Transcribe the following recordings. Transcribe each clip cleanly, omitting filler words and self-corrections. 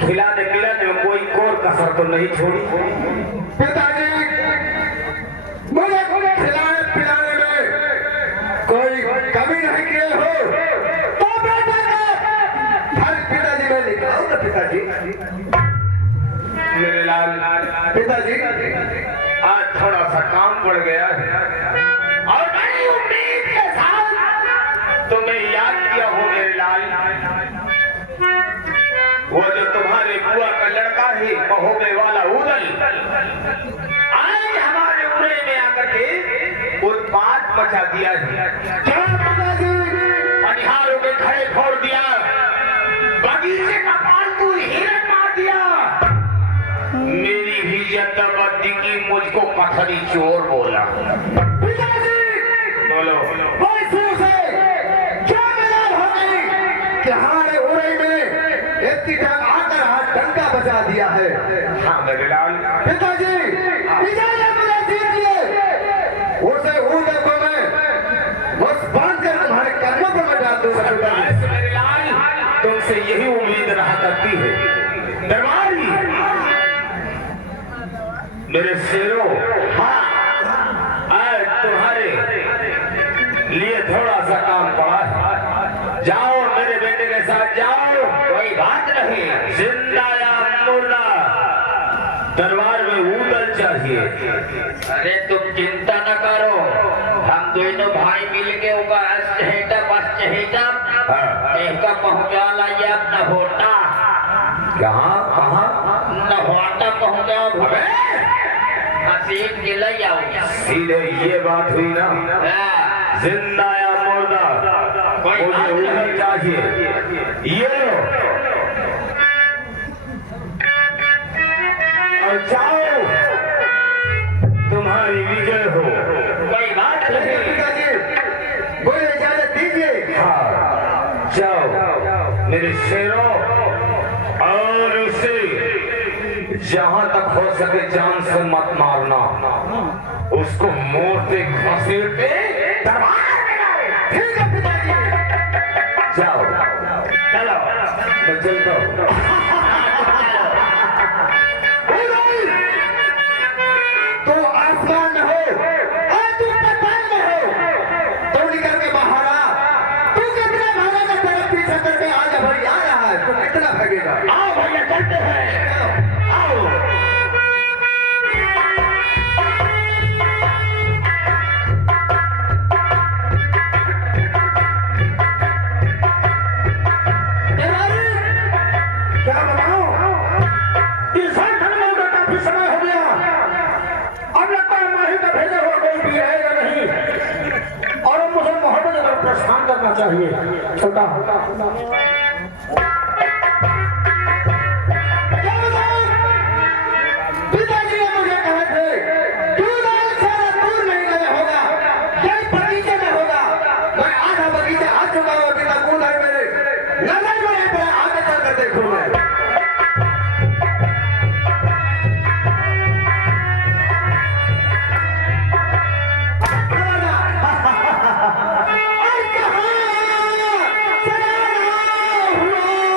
खिलाने पिलाने में कोई कोर कसर तो नहीं छोड़ी। पिताजी मुझे खिलाने पिलाने में कोई कमी नहीं किए हो तो बेटा हर पिताजी मैं निकालूंगा पिताजी। मेरे लाल पिताजी आज थोड़ा सा काम पड़ गया है और बड़ी उम्मीद के साथ तुम्हें याद किया हो मेरे लाल। वो जो तुम्हारे बुआ का लड़का है महोबे वाला उदल आज हमारे उड़े में आकर के उत्पात मचा दिया है। क्या पिताजी पनिहारों के खड़े फोड़ दिया, बगीचे का पालतू हिरन मार दिया, मेरी इज्जत बद्दी की मुझको पथरी चोर बोला। पिताजी बोलो पैसों से क्या मिलान हो गई कि हमारे उड़े में इतनी टांग आकर हाथ डंका बजा दिया है। हाँ मेरे लाल पिताजी इजाजत मुझे दीजिए उसे उधर को मैं बस बांध कर तुम्हारे कर्मों पर मैं डाल दूंगा पिताजी। बस मेरे लाल तुमसे यही उम्मीद रहा करती है दरबारी मेरे शेरों। हाँ आज तुम्हारे लिए थोड़ा सा काम पड़ा है, जाओ मेरे बेटे के साथ जाओ, कोई बात नहीं, जिंदा या मुर्दा दरबार में उदल चाहिए। अरे तुम चिंता न करो, हम दोनों भाई मिल के इनका पहुंचा लाइए अपना होटा। कहाँ कहाँ नहोटा पहुंचाओ सीट के ले आओ। सीधे ये बात हुई ना, जिंदा या मुर्दा मुझे उदल चाहिए। ये लो और जाओ, तुम्हारी विजय हो। कोई बात नहीं। पिताजी मुझे इजाजत दीजिए। हाँ जाओ मेरे शेरों, और उसे जहां तक हो सके जान से मत मारना, उसको मोटे घसीटते दरबार में लाओ। ठीक है पिताजी। जाओ चलो मैं चलता हूँ। तो आसमान में हो और तू पताल में हो तो निकल के बाहर आ। तू कितना भागेगा तेरा पीछा करके आज भरी आ रहा है, तू कितना भागेगा। आओ भैया चलते हैं, आओ। क्या बताऊं, इंसान धर्म का काफी समय हो गया, अब लगता है माही का भेजा हुआ कोई भी रहेगा नहीं और अब मुझे मोहब्बत अगर प्रस्थान करना चाहिए। छोटा क्या बताऊं, पिताजी ने मुझे कहे थे तू सारा दूर नहीं गया होगा, यही बगीचे में होगा। मैं आधा बगीचा आ चुका हूँ, बिना कूद है मेरे नजर में नहीं पड़ा, आगे चलकर देखूं मैं। और कहाँ सयाना हुआ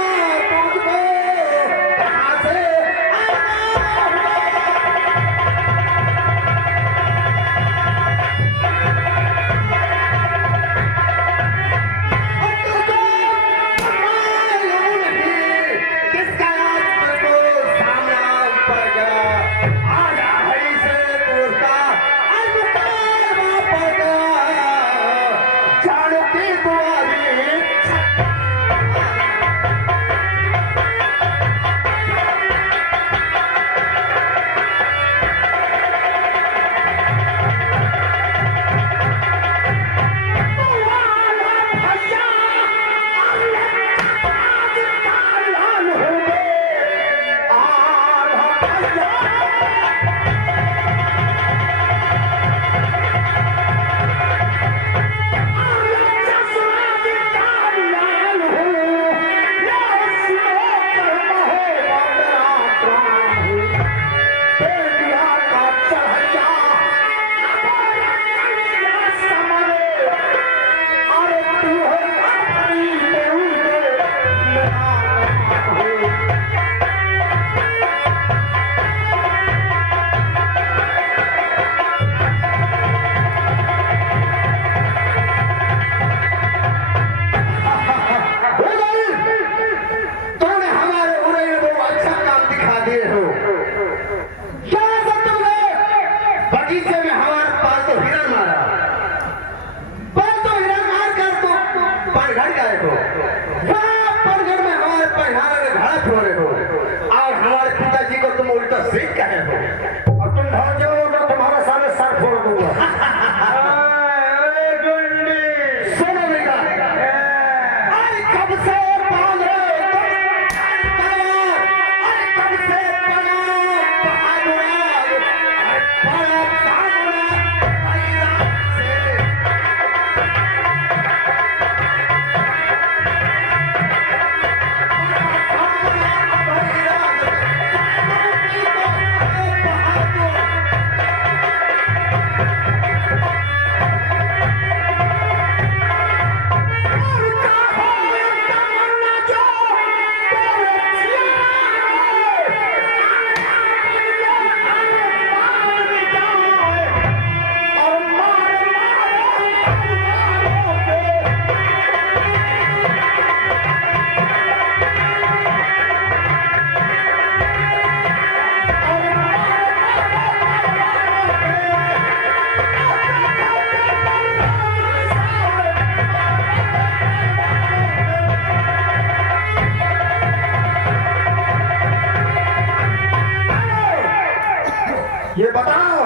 ये बताओ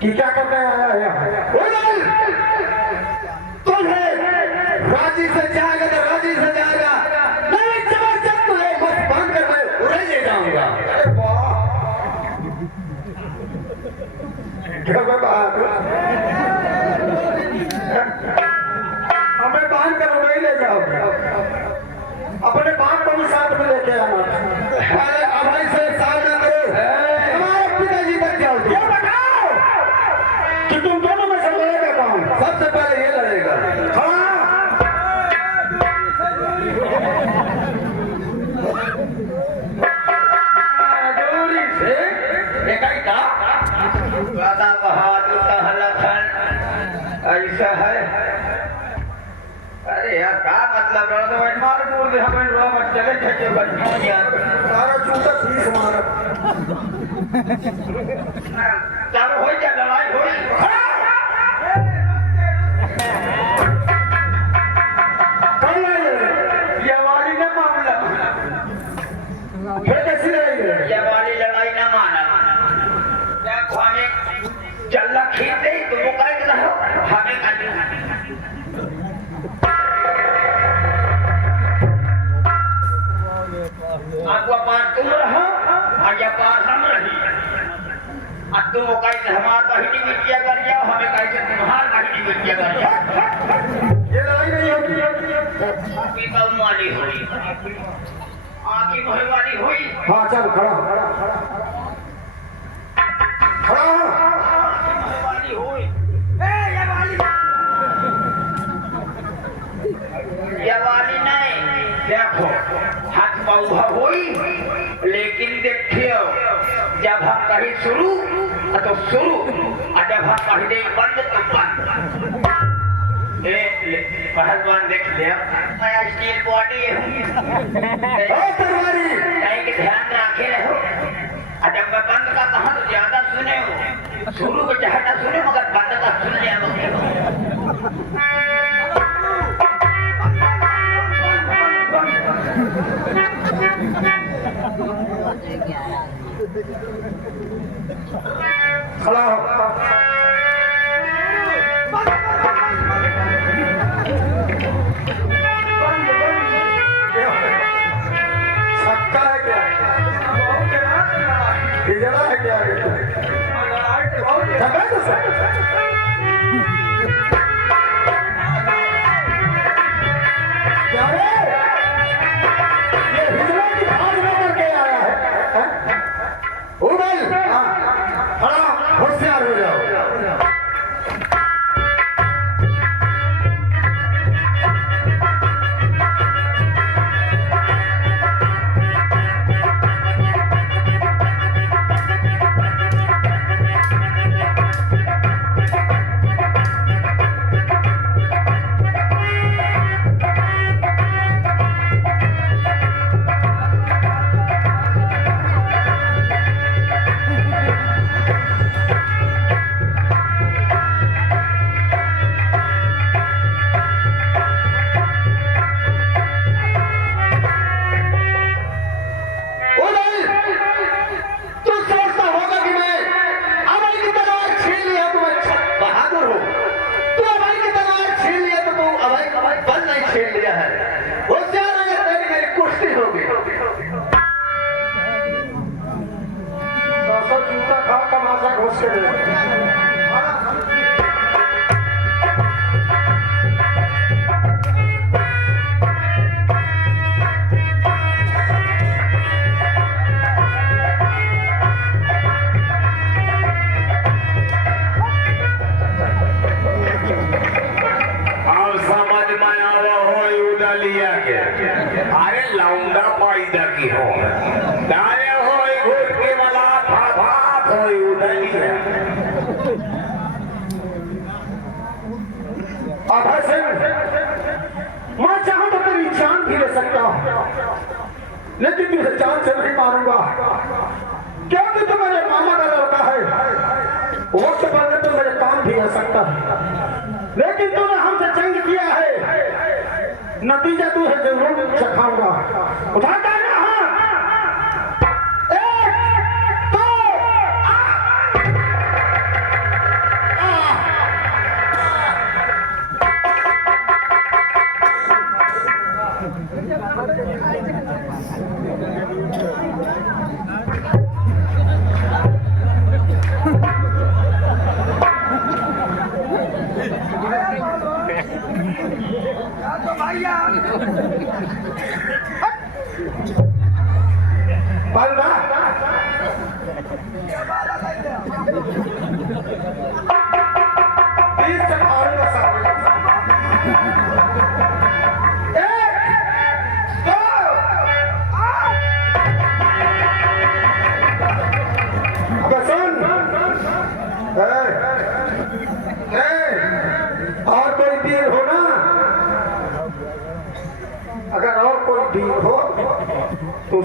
कि क्या करने आया है यहाँ? उड़ल! तुम्हें राजी से जाएगा तो राजी से जाएगा, नहीं जबरदस्त तुझे बस बांध कर मैं उड़े ले जाऊंगा। अरे वाह, क्या बात, हमें बांध कर उड़े ले जाओगे, अपने बाप को भी साथ में लेके आना। अरे अभाई से साथ न करो, हमारे पिताजी तक जाओ। ये बताओ कि तुम दोनों में से लड़ेगा कौन? सबसे पहले ये लड़ेगा। हाँ, जोरी से एकाई का दादा बहादुर का हलखन ऐसा है। अरे यार क्या मतलब रहा तो मार बोल दे हमें रो मत चले छके बच्चों यार सारा चूता फीस मार। चालू हो जा लड़ाई हो। कल ये वाली ने मामला फिर कैसी लड़ेगी? ये वाली लड़ाई ना माना क्या हमें चलना खींचते ही तुम कह रहे हो हमें आपको पार तुम रहो और या पार हम रही। अब तुम कैसे हमार बहिनी विद्या कर जाओ, हमें कैसे तुम्हार बहिनी विद्या कर जाओ। ये लड़ाई नहीं होगी। आपकी कम वाली हुई, आपकी भय वाली हुई। हाँ चल खड़ा खड़ा वाली हुई ये वाली नहीं। देखो हाथ पौधा हुई, लेकिन देखियो जब हम कहीं शुरू तो शुरू और जब हम कहीं दे बंद तो बंद। पहलवान देख लिया मैं स्टील बॉडी ध्यान रखे रहो। और जब मैं बंद का कहा तो ज्यादा सुने हो, शुरू को चाहे ना सुने मगर बंद का सुन लिया। खड़ा हो। छक्का है क्या? हिजड़ा है क्या? छक्का है तो सर। क्या है? ये हिजड़ा की भाग में करके आया है। उड़ल! खड़ा होशियार हो जाओ। अरे लौंडा पैदा की हो डाले हो घुट के वाला था भात हो उदलिया। अभय सिंह, मैं चाहूं तो तेरी जान भी ले सकता हूं, लेकिन तुझे जान से नहीं मारूंगा, क्योंकि तू मेरे मामा का लड़का है। वक्त पड़ने तो मेरे काम भी आ सकता है, लेकिन तूने हमसे जंग किया है, नतीजा तू है जरूर चखाऊंगा। उठाता है ना हाथ। 1 2 आ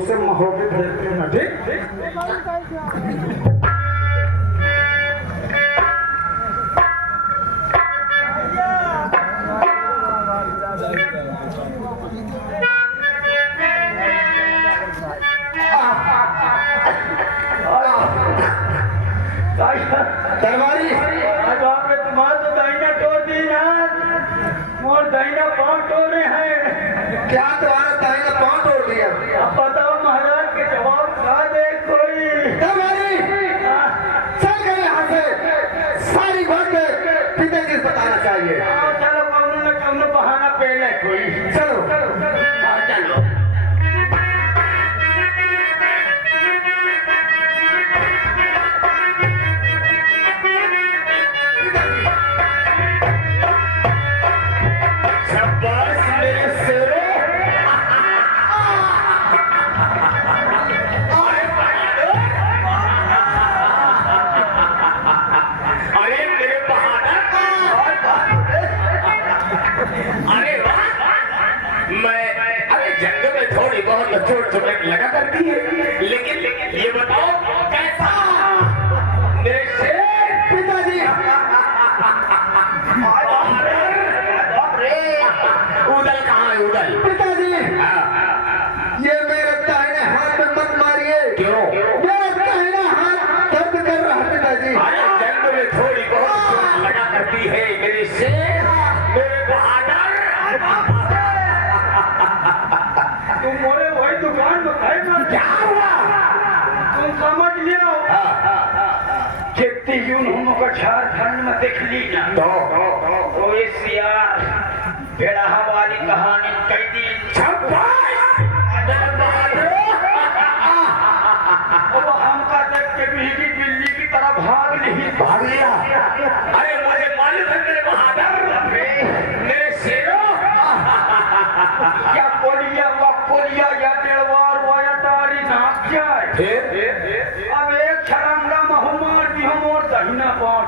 से महो के भेजते हैं ना, ठीक? दरबारी तुम्हारा तो दाहिना तोड़ दी ना, मोर दाहिना पाँव तोड़े हैं। क्या तुम्हारा दाहिना पाँव तोड़ दिया? अब बताओ महाराज के जवाब क्या दे कोई। दरबारी चल गए यहाँ से, सारी बातें पिताजी से बताना चाहिए। चलो कौन न कौन बहाना पहले कोई। चलो हाँ, चलो। शाबाश मेरे शेरों। अरे मेरे बहादुर, अरे वाह, अरे जंग में थोड़ी बहुत चोट चोट लगा करती है, लेकिन ये बताओ कैसा मेरे शेर? पिताजी उदल कहाँ है उदल? पिताजी ये मेरे दाहिने हाथ में मत मारिए। क्यों? मेरा दाहिना हाथ दर्द कर रहा है पिताजी। अरे जंग में थोड़ी बहुत चोट लगा करती है मेरे शेर, मेरे बहादुर। तुम मोरे वही दुकान में खाए ना, क्या हुआ? तुम समझ लियो। कितनी यूं हम को झारखंड में देख ली ना, तो तो इस यार बेड़ा वाली कहानी कह दी। वो हमका देख के बिजली बिल्ली की तरह भाग नहीं भाग लिया। अरे मुझे मालूम है मेरे बहादुर, मेरे शेरों। या कोलिया व कोलिया या डेढ़वार व या टारी नाच जाए। फिर अब एक छरंगा महमार भी हम और दहिना पाँव।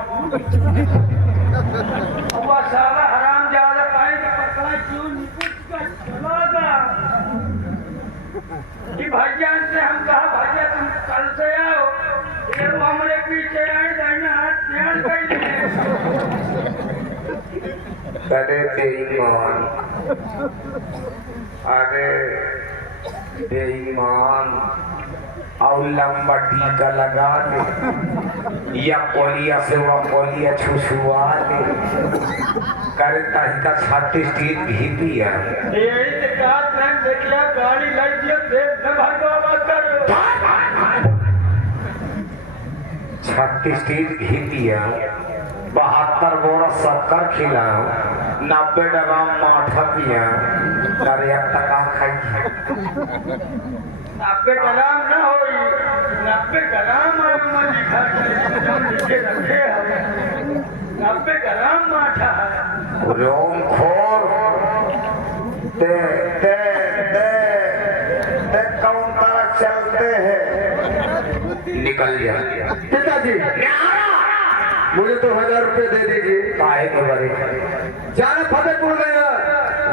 वह साला हराम ज्यादा पाए कि पकड़ा क्यों निकल का चलागा कि भाईजान से हम कहा भैया तुम कल से आओ, ये वो हमारे पीछे आए दाहिना हाथ ध्यान कर लिए। अरे बेईमान, अरे बेईमान, और लंबा टीका लगा दे या कोलिया से वो कोलिया छुछुआ दे, करता ही का 36 टीक भी दिया। यही से कहा ट्रेन देखिए गाड़ी लाई दिया देख न भगवा करो। 36 टीक भी दिया, 72 बोरा शक्कर खिलाओ, 90 डगा माठा पिया, अरे अब तक खाई। 90 कलाम न हो, 90 कलाम लिखा लिखे रखे हम, 90 कलाम माठा है। रोम खोर ते ते ते ते कौन तरह चलते हैं, निकल जा। पिताजी मुझे तो 1000 रुपए दे दीजिए। काहे के बारे? जाना फतेहपुर गया,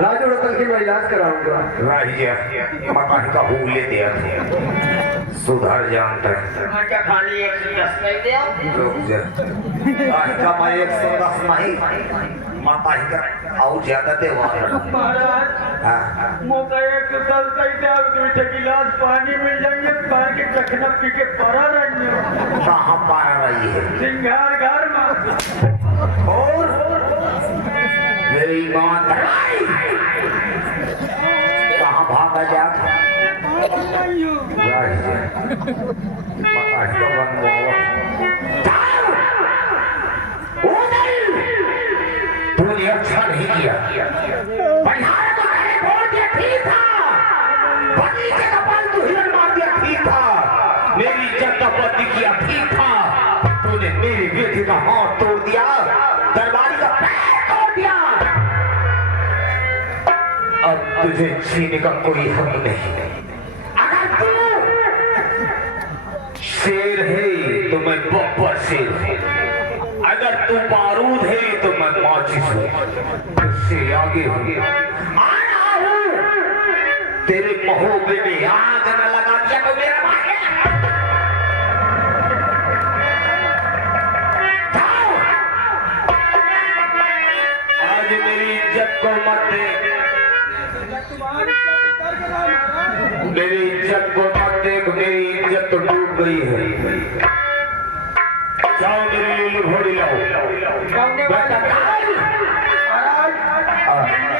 राजू रतन की मैं इलाज कराऊंगा। राहिया मकान का हूँ लेते आते, सुधर जानता है। मैं क्या खाली 110 नहीं दे रुक जा, आज का मैं 110 नहीं, माता ही का और ज्यादा दे महाराज। हाँ मोटा एक तो चलता ही था, 2 गिलास पानी मिल जाएंगे, पार के चखना पी के पड़ा रहेंगे। कहाँ पा रही है सिंगार घर में और मेरी माँ कहाँ भागा जा? तूने अच्छा नहीं किया, बगीचे का पालतू हिरण मार दिया ठीक था, मेरी इज्जत का बदली किया ठीक था, तूने मेरी बेटी का हाथ तोड़ दिया, दरबारी का पैर तोड़ दिया, अब तुझे छीने का कोई हक नहीं। अगर तू शेर है तो मैं बब्बर शेर हूँ, अगर तू बारूद है तो मैं माचिस हूँ, उससे आगे हूँ। तेरे महोबे में आग न लगा दिया तो मेरा भाई जाओ। आज मेरी इज्जत को मत देख, मेरी इज्जत को मत देख, मेरी इज्जत तो डूब गई है। जाओ मेरे लिए घोड़ी लाओ। बेटा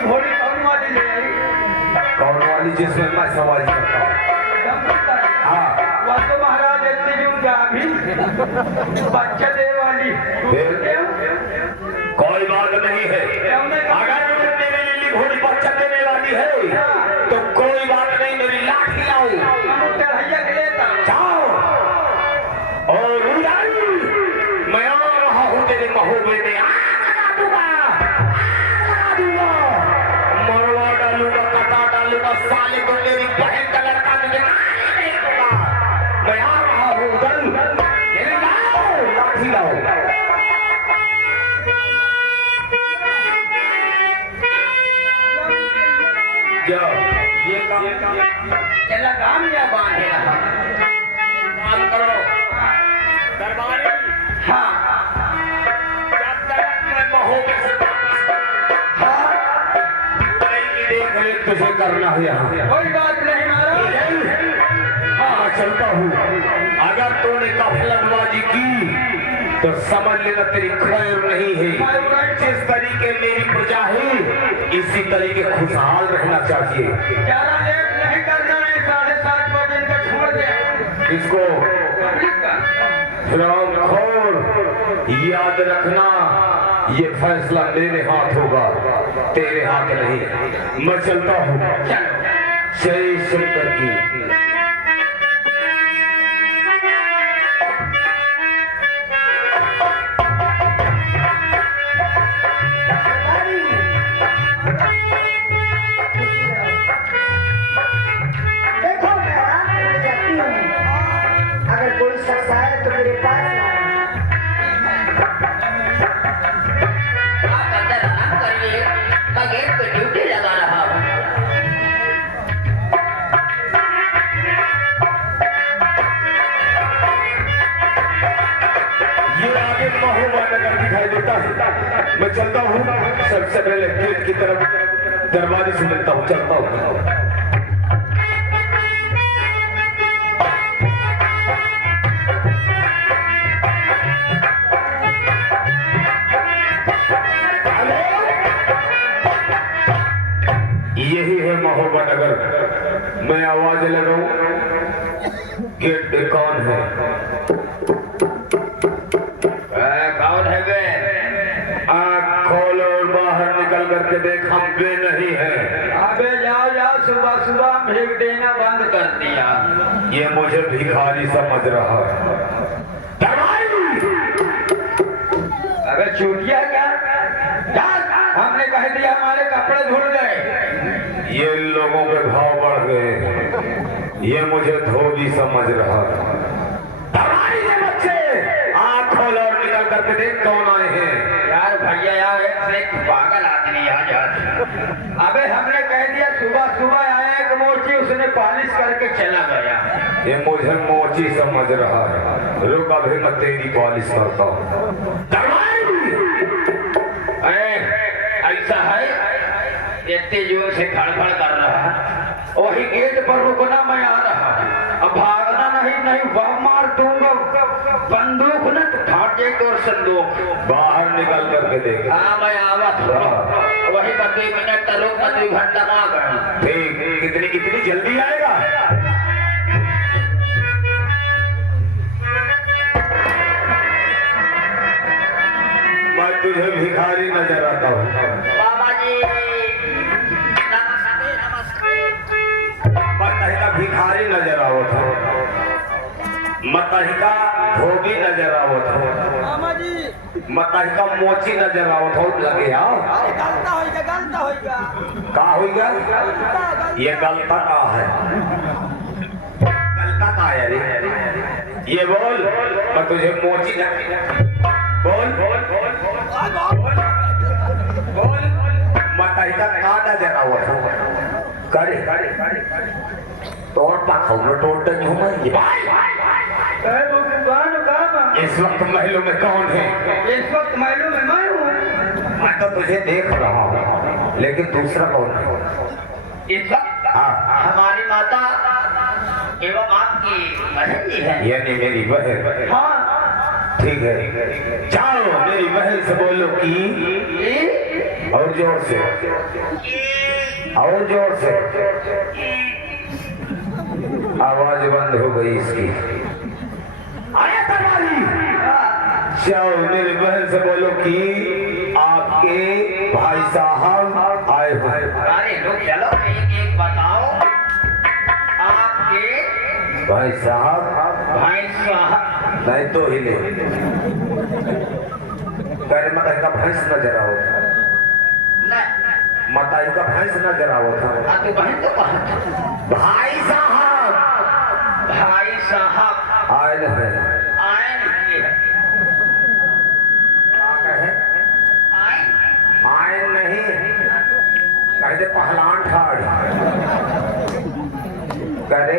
घोड़ी कौन वाली ले आई? कौन वाली जिसमें मैं सवारी करता हूँ? हाँ वह तो महाराज इतनी जूंगा अभी बच्चा दे वाली। कोई बात नहीं है, अगर मेरे लिए घोड़ी बच्चा देने वाली है तो कोई बात नहीं, मेरी लाठी लाओ। जाओ और मैं आ रहा हूँ तेरे महोबे में, आग लगा दूंगा, मरवा डालूंगा, कटा डालूंगा, साले को मेरी बहन का लड़का मुझे नहीं दूंगा। मैं आ रहा हूँ उधर, मेरे लाओ लाठी लाओ। ये चला काम या बांधे रहा काम करो दरबारी। हाँ मैं महोबे से देख रेख तुझे करना है यहाँ। कोई बात नहीं महाराज। हाँ चलता हूँ, अगर तूने गफलतबाजी की तो समझ लेना तेरी खैर नहीं है। जिस तरीके मेरी प्रजा है इसी तरीके खुशहाल रहना चाहिए। ज्यादा लेट नहीं करना है, 7:30 बजे इनको छोड़ दे। इसको खोर याद रखना, ये फैसला मेरे हाथ होगा, तेरे हाथ नहीं। मैं चलता हूँ। जय शंकर की। देखो मैं आराम करने जाती हूँ, अगर कोई शख्स आए तो मेरे पास आप अंदर आराम करिए, मैं गेट पे ड्यूटी लगा रहा हूँ। ये आगे महोबा नगर दिखाई देता है, मैं चलता हूँ। सबसे पहले गेट की तरफ दरवाजे से मिलता हूँ, चलता हूँ। यही है महोबा नगर। मैं आवाज लगाऊं, गेट पे कौन है? कौन है वे? आँख खोल और बाहर निकल करके देख, हम वे नहीं है। अबे जाओ जाओ, सुबह सुबह भेज देना बंद कर दिया। ये मुझे भिखारी समझ रहा है। अबे चूतिया क्या? हमने कह दिया हमारे कपड़े धुल गए। ये लोगों के भाव बढ़ गए, ये मुझे धोबी समझ रहा है। बच्चे आँख खोल और निकल करके देख कौन आए हैं। यार भैया यार, एक पागल आदमी आ जाते। अबे हमने कह दिया सुबह सुबह आया एक मोची, उसने पॉलिश करके चला गया। ये मुझे मोची समझ रहा है। रुक, अभी मैं तेरी पॉलिश करता हूँ। ऐसा है, इतने जोर से खड़खड़ कर रहा है। वही गेट पर रुकना, मैं आ रहा हूँ। अब भागना नहीं, वह मार दूंगा। बंदूक न तो फाट जाएगी और संदूक। बाहर निकल करके देख। हाँ मैं आवत हूँ, वही 15 मिनट तक 2 घंटा में आ गया। ठीक, इतनी जल्दी आएगा? मैं तुझे भिखारी नजर आता हूँ। बाबा जी नमस्ते नमस्ते। मतहिका भिखारी नजर आवत हो, मतहिका धोबी नजर आवत हो, मतहिका मोची नजर आवत हो। लगे आओ का होइगा? ये गलता का है, गलता का है रे। ये बोल, मैं तुझे मोची बोल मतहिका का नजर आवत हो। करे तोड़ पाखो न तोड़ते नहीं मैं इस वक्त महलों में कौन है? इस वक्त महलों में मैं हूँ। मैं तो तुझे देख रहा हूँ, लेकिन दूसरा कौन है? इस वक्त हमारी माता एवं आपकी बहन जी है। यानी मेरी बहन। हाँ। ठीक है, जाओ मेरी बहन से बोलो कि और जोर से, और जोर से। आवाज बंद हो गई इसकी। आया तैयारी। जाओ मेरी बहन से बोलो कि आपके भाई साहब आए हुए। अरे लोग चलो एक एक बताओ। आपके भाई साहब नहीं तो हिले करे मताई का भैंस नजर आओ था। मताई का भैंस नजर आओ था। तो बहन तो कहा था। भाई साहब आए नहीं। आए नहीं है। क्या कहे? आए नहीं कहते पहलान ठाड़ करे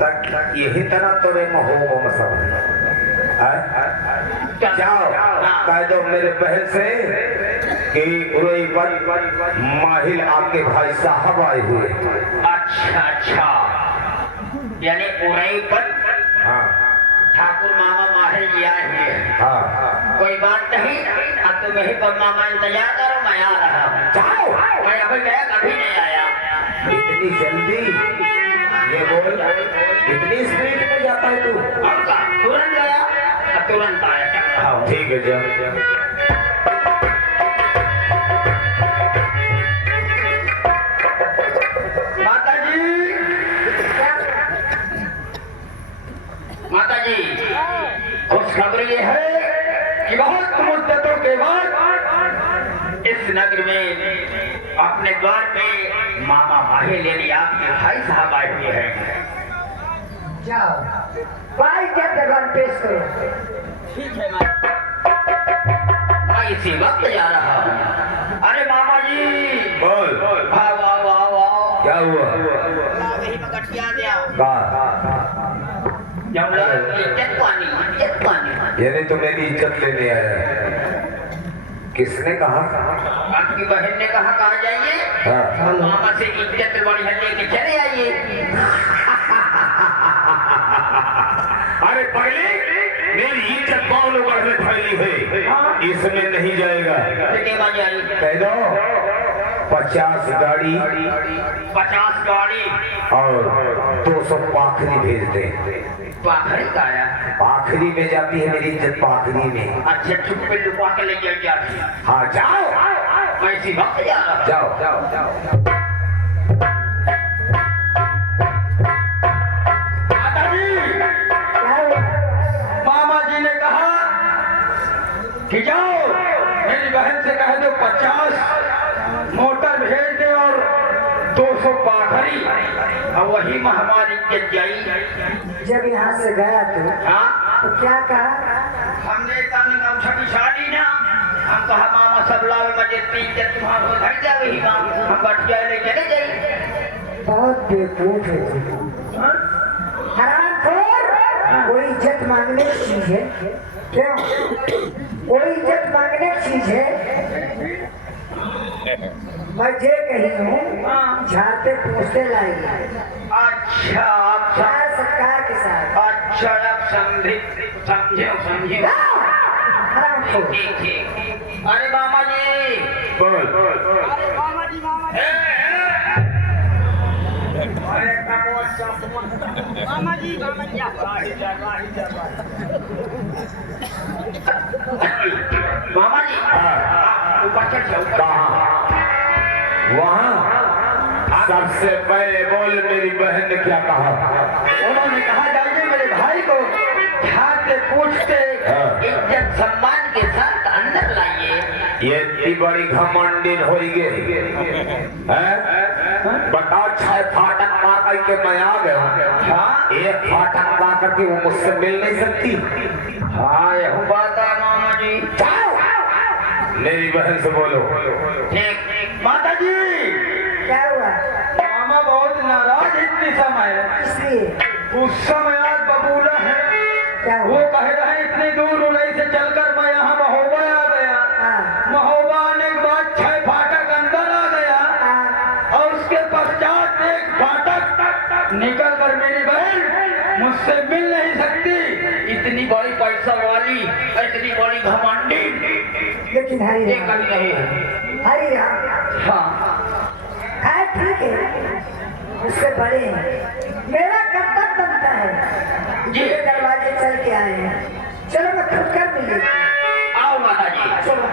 तक यही तरह तोरे महो सब जाओ कह दो मेरे बहन से कि माहिल आपके भाई साहब आए हुए। अच्छा यानी उरईपन ठाकुर मामा माहिल जी आए हुए। कोई बात नहीं, अब तुम यही पर मामा इंतजार करो, मैं आ रहा हूँ। जाओ मैं अभी गया कभी नहीं आया। इतनी जल्दी ये बोल, इतनी स्पीड में जाता है तू? तुरंत गया तुरंत आया। ठीक है जा। माता जी खुशखबरी ये है कि बहुत मुद्दतों के बाद इस नगर में अपने द्वार पे मामा माहिल यानी आपके भाई साहब आए हुए हैं। जाओ भाई क्या दरबार पेश करो। ठीक है मैं इसी वक्त जा रहा हूँ। अरे मामा जी बोल। वाह वाह वाह वाह क्या हुआ? यानी तो मेरी इज्जत लेने आया है। किसने कहा? आपकी बहन ने कहा जाइए। मामा से इज्जत बढ़िया लेके चले आइए। अरे पहले मेरी इज्जत कौन लोगों में फैली है, इसमें नहीं जाएगा। कह दो 50 गाड़ी और 200 पाखरी भेज दे। पाखरी का आया? पाखरी में जाती है मेरी इज्जत, पाखरी में। अच्छा चुप पे लुका के ले जाती है। हाँ जाओ मैं इसी वक्त जा रहा हूं। जाओ जाओ जाओ। मामा जी ने कहा कि जाओ मेरी बहन से कह दो 50 मोटर भेज दे और 200 पाखरी, और वही में हमारी इज्जत जाई। जब यहाँ से गया तो क्या कहा? हमने कहा शादी ना, हम कहा मामा सब लावे मजे इज्जत तुम्हारा घर जा वही माँ हम बटिया ले चले जाइए। बहुत बेवकूफ है हरामखोर। कोई इज्जत मांगने की चीज है क्यों? कोई इज्जत मांगने की चीज है? मैं जे कही हूँ झाड़ते पूछते लाएगी। अच्छा आप सरकार के साथ। अच्छा आप समझे। अरे मामा जी बोल। अरे मामा जी मामा जी ऊपर चढ़ जाओ। वहाँ सबसे पहले बोल मेरी बहन ने क्या कहा? उन्होंने कहा जाइए मेरे भाई को झाड़ते पूछते इज्जत सम्मान के साथ अंदर लाइए। ये इतनी बड़ी घमंडिन हो गई है? बताओ 6 फाटक मार करके मैं आ गया। एक फाटक मार करके वो मुझसे मिल नहीं सकती। हाँ यह बात है मामा जी। मेरी बहन से बोलो। ठीक माता जी क्या हुआ? बताइए गुस्सा में आज बबूला है। क्या वो हुआ? कह रहे इतनी दूर उलई से चलकर मैं यहाँ महोबा आ गया। हाँ, महोबा आने के बाद 6 फाटक अंदर आ गया हाँ, और उसके पश्चात एक फाटक निकल कर मेरी बहन मुझसे मिल नहीं सकती। इतनी बड़ी पैसा वाली और इतनी बड़ी घमंडी लेकिन हरी ये राम, कभी नहीं है। हरी राम, हाँ हाँ ठीक है, उससे बड़े हैं। मेरा कर्तव्य बनता है जी। ये दरवाजे चल के आए हैं, चलो मैं खुद कर मिली। आओ माता जी। चलो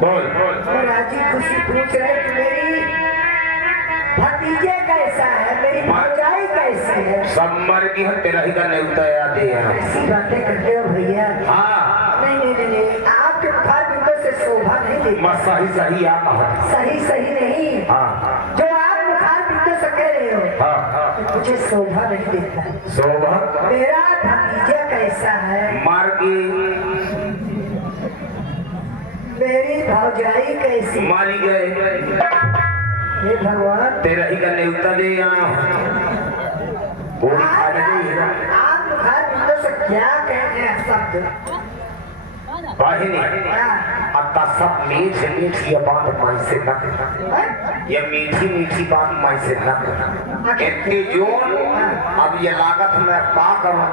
बोल मैं राजी खुशी पूछ रहे कि मेरी भतीजे कैसा है, मेरी भौजाई कैसी है। सब मर की है, तेरा ही का न्योता आते हैं। ऐसी बातें करते हो भैया। हाँ नहीं नहीं नहीं नहीं, आपके मुखार बिंदु से शोभा नहीं देती। मैं सही सही आ कहा। सही सही नहीं, हाँ जो आप मुखार बिंदु से कह रहे हो हाँ मुझे शोभा नहीं देता। शोभा मेरा भतीजा कैसा है, मार की मेरी भौजाई कैसी। मारी गए, हे भगवान, तेरा ही का न्योता दे आया हूँ। गोली खा गई आप मुखार बिंदु से क्या कहते हैं शब्द। वाहिनी अत्ता सब मीठी ये बात मन से न कर। ये मीठी मीठी बात मन से न कर। इतनी जोन अब ये लागत मैं पा करूँ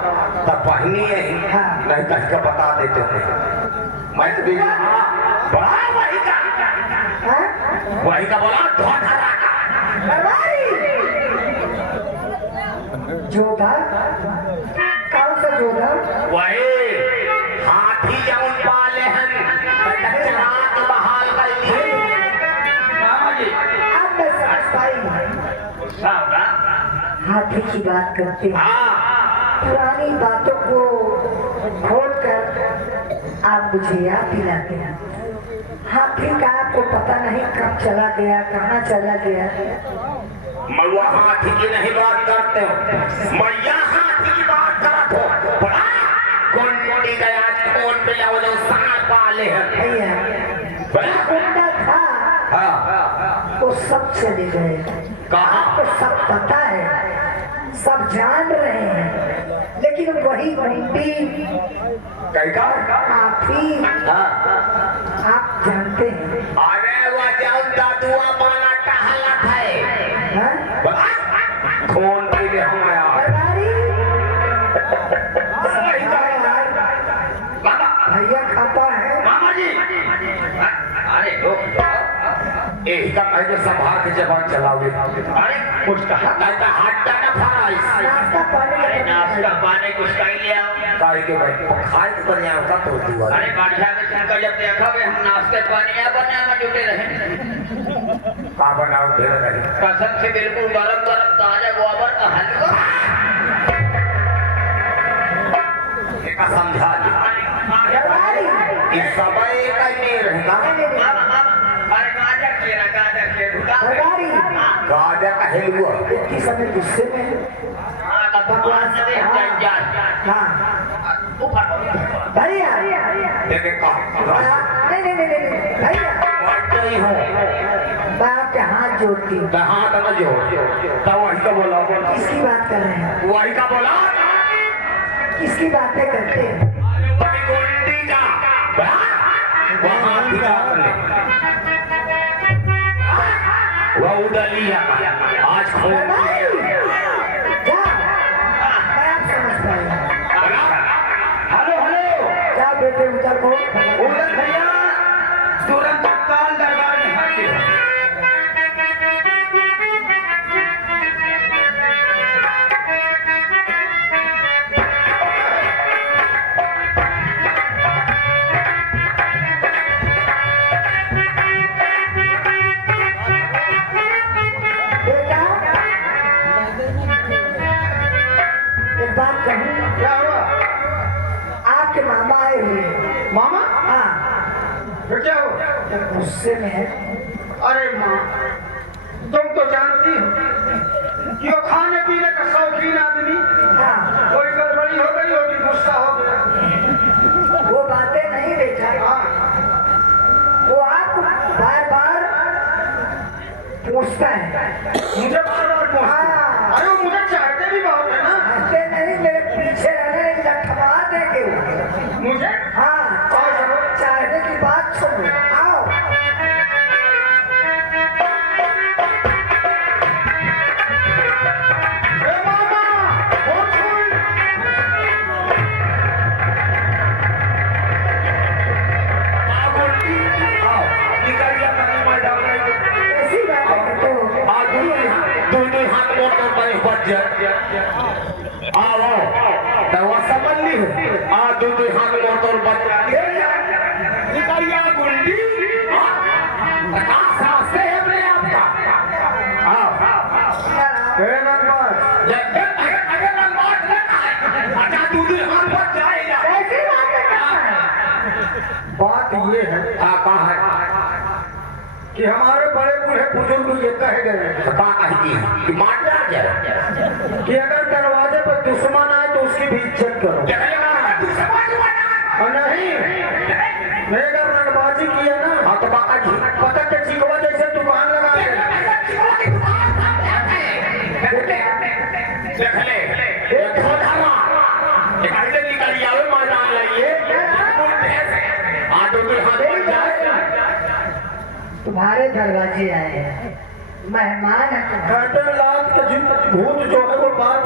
तब पहनी है ही, नहीं कह के बता देते हैं। मैं भी बड़ा वही का बोला धोधरा का जोधा, कौन सा जोधा? वही हाथी जौन पाले हैं चरात बहाल कर लिए। मामा जी अब मैं समझ पाई। साहब हाथी की बात करते हैं, हाँ पुरानी बातों को खोल कर आप मुझे याद दिलाते हैं। हाथी का आपको पता नहीं कब चला गया, कहाँ चला गया। मैं वो हाथी की नहीं बात करते हो, मैं यहाँ हाथी की बात करते हो। बड़ा गुंडी गया कौन पे जाओ जो सार पाले हैं। भैया बड़ा गुंडा था, हाँ वो सब चले गए। कहाँ? आपको सब पता है, सब जान रहे हैं, लेकिन वही गुंडी कैका हाथी हाँ आप जानते हैं। अरे वो जाऊं दादुआ बाना टहलत है। हाँ? बड़ा कौन के लिए हम आया बरबारी? मामा भैया खाता है। मामा जी अरे रुक यही का कहे जो संभाल के जबान चलावे। अरे कुछ कहा नहीं तो हट जाना फराइस। नाश्ता पानी अरे नाश्ता पानी कुछ कहीं ले आओ। काहे के भाई खाए तो बढ़िया का तो हुआ। अरे बादशाह में सुनकर जब देखा वे हम नाश्ते पानी या बने में जुटे रहे। का बनाओ दे रही कसम से बिल्कुल गरम गरम ताजा गोबर का हलवा एक समझा दी इस समय का नहीं रहेगा अरे गाजर के सरदारी गाजर का हलवा इतनी समय गुस्से में भगवान ने जान हाँ ऊपर भैया देखे का नहीं भैया नहीं हो मैं आपके हाथ जोड़ती हूँ हाथ न जोड़ तो वही का बोला किसकी बात कर रहे हैं वही का बोला किसकी बातें करते हैं गोंडी का वहाँ धिकार ले वो उदलिया आज खोल जा मैं आप समझ पाऊंगा हेलो हेलो जा बेटे उधर को उधर भैया तुरंत तत्काल दरबार में हाजिर हो बेटा एक बात कहूँ क्या हुआ आपके मामा आए हुए हैं। मामा हाँ फिर क्या हुआ तो गुस्से में है अरे माँ तुम तो जानती हो कि वो खाने पीने का शौकीन आदमी हाँ कोई गड़बड़ी हो गई होगी गुस्सा हो गया वो बातें नहीं बेटा हाँ वो आप बार बार पूछता है मुझे बार बार पूछते हैं। अरे वो मुझे चाहते भी बहुत है ना हंसते नहीं मेरे पीछे रहने लठमा देंगे वो। मुझे हाँ चाहने की बात सुनो आओ ए मामा बहुत कोई निकल गया मैदान में ऐसी बात करते हो दोनों हाथ मोड़ पर बच जाए आओ तो वह समझ ली आ दोनों हाथ मोड़ पर बच निकल गया गुंडी सास्ते है अपने आप का आओ ए नंबर अगर नंबर अच्छा दोनों हाथ बच जाएगा ऐसी बातें करता है बात ये है कहाँ है कि हमारे बड़े बूढ़े बुजुर्ग ये कह गए हैं कहाँ है कि मार जाए कि अगर दरवाजे पर दुश्मन आए तो उसकी भी इज्जत करो और नहीं मेरे घर नटबाजी किया ना हाँ तो बाका जी पता के चिकवा जैसे दुकान लगा दे देख ले एक धोधामा एक आइडे निकल जावे मैदान लाइए आटो के हाथ में जाए तुम्हारे दरवाजे आए हैं मेहमान है कहते हैं लात के भूत जो है वो बात